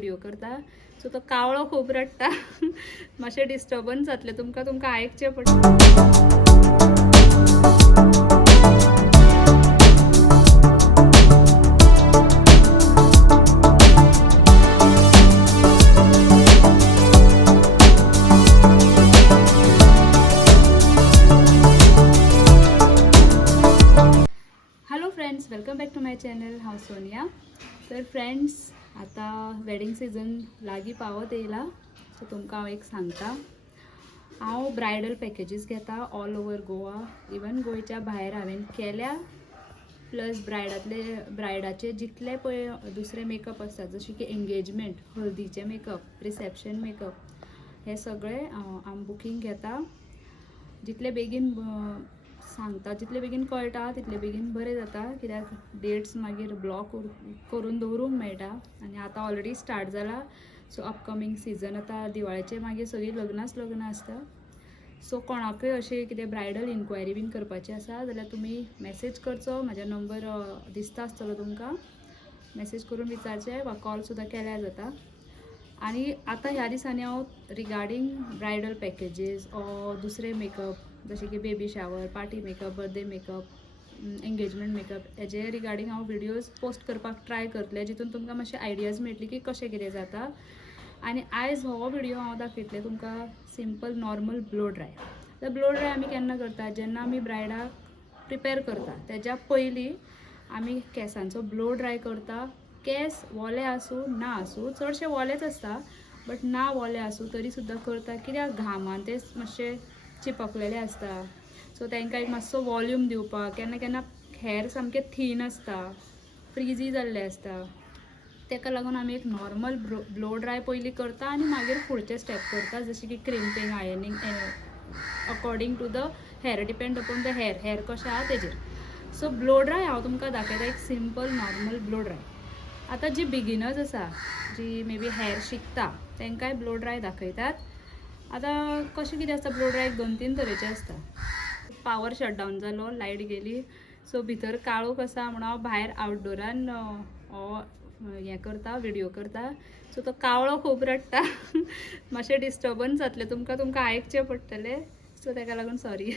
व्हिडिओ करता सो तो कावळो खूप रडटा मातशें डिस्टर्बन्स जातले तुमकां आयकचें पडटा. Hello friends, welcome back to my channel. हांव सोनिया. तर फ्रेंड्स, आता वेडिंग सीजन लागीं पावत येयला. सो तुमकां हांव एक सांगता, हांव ब्रायडल पॅकेजीस घेता ऑल ओवर गोवा. इवन गोंयच्या भायर हांवें केल्या. प्लस ब्रायडाचे जितले पळय दुसरे मेकअप आसता, जशे की एंगेजमेंट, हळदीचे मेकअप, रिसेप्शन मेकअप, हे सगळे हांव बुकींग घेता. जितले बेगीन सांगता जितले बेगीन कळटा तितले बेगीन बरें जाता, कित्याक डेट्स मागीर ब्लॉक करून दवरूंक मेळटा. आनी आतां ऑलरेडी स्टार्ट जाला. सो अपकमींग सीजन आतां दिवाळेचे मागीर सगळीं लग्न आसता. सो कोणाकय अशें कितें ब्रायडल इन्क्वायरी बीन करपाची आसा जाल्यार तुमी मॅसेज करचो. म्हाजो नंबर दिसता आसतलो तुमकां. मॅसेज करून विचारचें वा कॉल सुद्दां केल्यार जाता. आनी आतां ह्या दिसांनी हांव रिगार्डींग ब्रायडल पॅकेजीस ऑर दुसरे मेकअप जशे की baby shower, party makeup, birthday makeup, engagement makeup, हेजे रिगार्डींग हांव विडियोज पोस्ट करपाक ट्राय करतलें, जितून तुमकां मातशें आयडियाज मेळटली की कशें कितें जाता. आनी आयज हो व्हिडियो हांव दाखयतलें तुमकां सिंपल नॉर्मल ब्लो ड्राय. तर ब्लो ड्राय आमी केन्ना करता, जेन्ना आमी ब्रायडाक प्रिपेर करता तेज्या पयलीं आमी केंसांचो ब्लो ड्राय करता. केंस वोले आसूं ना आसूं, चडशे वोलेच आसता, बट ना वोले आसूं तरी सुद्दां करता, कित्याक घामान ते मातशे चिपकलेले आसता. सो तांकां एक मातसो वॉल्यूम दिवपाक, केन्ना केन्ना हेअर सामके थीन आसता, फ्रिजी जाल्ले आसता, ताका लागून आमी एक नॉर्मल ब्लो ड्राय पयलीं करता आनी मागीर फुडचे स्टेप करता, जशें की crimping, ironing, according to the hair, depend upon the hair कशें आहा तेजेर. सो ब्लो ड्राय हांव तुमकां दाखयता, एक सिंपल नॉर्मल ब्लो ड्राय. आतां जी बिगिनर्स आसा, जी मे बी हेअर शिकता, तांकांय ब्लो ड्राय दाखयतात. आतां कशें कितें आसता, ब्लो ड्राय 2-3 तरेचे आसता. पावर शटडावन जालो, लायट गेली, सो भितर काळोख आसा म्हणून हांव भायर आउटडोरान हें करता, व्हिडियो करता. सो तो कावळो खूब रडटा मातशें डिस्टर्बन्स जातलें तुमकां आयकचें पडटलें. सो ताका लागून सॉरी.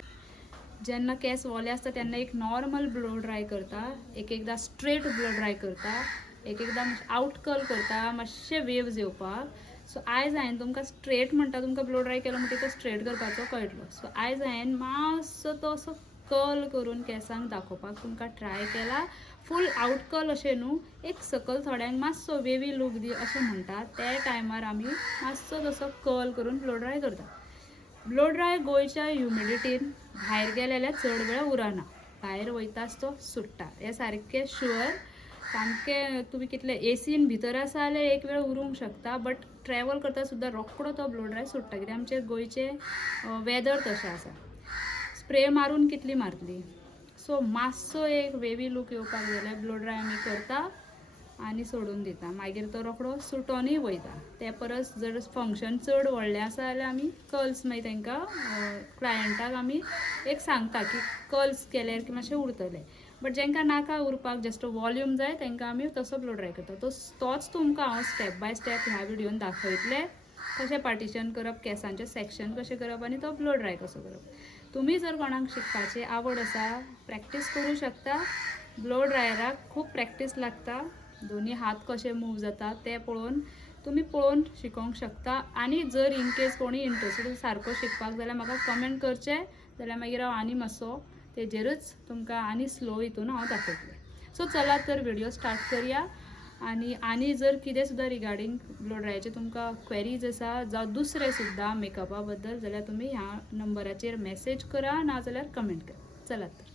जेन्ना केंस वोले आसता तेन्ना एक नॉर्मल ब्लो ड्राय करता, एकदां स्ट्रेट ब्लो ड्राय करता, एकदां आउट कर्ल करता, मातशे वेव्स येवपाक. सो आयज हांवें तुमकां स्ट्रेट म्हणटा, तुमकां ब्लो ड्राय केलो म्हणटा तो स्ट्रेट करपाचो कळटलो. सो आयज हांवें मातसो तो असो कर्ल करून केंसांक दाखोवपाक तुमकां ट्राय केला. फूल आउट कर्ल अशें न्हू, एक सकल थोड्यांक मातसो वेवी लूक दी अशें म्हणटा, ते टायमार आमी मातसो तसो कर्ल करून ब्लो ड्राय करता. ब्लो ड्राय गोंयच्या ह्युमिडिटीन भायर गेले जाल्यार चड वेळ उरना, भायर वयताच तो सुट्टा, हें सारकें शुअर. सामकें तुमी कितले एसीन भितर आसा जाल्यार एक वेळ उरूंक शकता, बट ट्रॅवल करता सुद्दां रोखडो तो ब्लो ड्राय सुट्टा, कित्याक आमचे गोंयचे वेदर तशें आसा. स्प्रे मारून कितली मारतली. सो मातसो एक वेवी लूक येवपाक जाल्यार ब्लो ड्राय आमी करता आनी सोडून दिता, मागीर तो रोखडो सुटोनूय वयता. ते परस जर फंक्शन चड व्हडलें आसा जाल्यार आमी कर्ल्स मागीर तांकां क्लायंटाक आमी एक सांगता की कर्ल्स केल्यार की मातशें उरतलें. बट जेंकां नाका उरपाक, जस्ट वॉल्यूम जाय, तांकां आमी तसो ब्लो ड्राय करता. तोच तुमकां हांव स्टेप बाय स्टेप ह्या व्हिडियोन दाखयतलें, कशें पार्टिशन करप, केंसांचें सेक्शन कशें करप आनी तो ब्लो ड्राय कसो करप. तुमी जर कोणाक शिकपाची आवड आसा, प्रॅक्टीस करूं शकता. ब्लो ड्रायराक खूब प्रॅक्टीस लागता, दोनी हात कशें मूव जाता ते पळोवन शिकोंक शकता. आनी जर इन केस कोणी इंट्रस्टेड सारको शिकपाक जाल्यार म्हाका कमेंट करचें, जाल्यार मागीर हांव आनी मातसो तेजेरूच तुमकां आनी स्लो हितून हांव दाखयतलें. सो चला तर व्हिडियो स्टार्ट करुया. आनी जर कितें सुद्दां रिगार्डींग ब्लो ड्रायचे तुमकां क्वेरीज आसा, जावं दुसरे सुद्दां मेकअपा बद्दल, जाल्यार तुमी ह्या नंबराचेर मॅसेज करा, नाजाल्यार कमेंट करा. चला तर.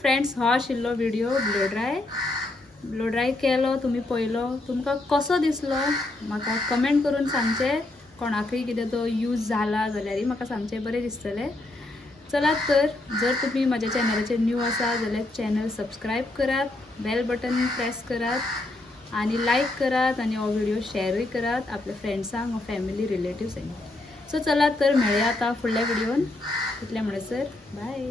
फ्रेंड्स हो आशिल्लो व्हिडिओ ब्लो ड्राय केलो तुमी पळयलो तुमकां कसो दिसलो म्हाका कमेंट करून सांगचें कोणाकय कितें तो यूज जाला जाल्यार म्हाका सांगचें बरें दिसतलें चलात तर जर तुम्ही माझ्या चॅनलाचेर न्यू आसा जाल्यार चॅनल सबस्क्राईब करात बेल बटन प्रेस करात आणि लाईक करात आणि हो व्हिडिओ शेअरय करात आपल्या फ्रेंड्सांक फॅमिली रिलेटिव्हसांक सो चला तर मेळया आता फुडल्या व्हिडिओन तितल्या म्हणसर बाय.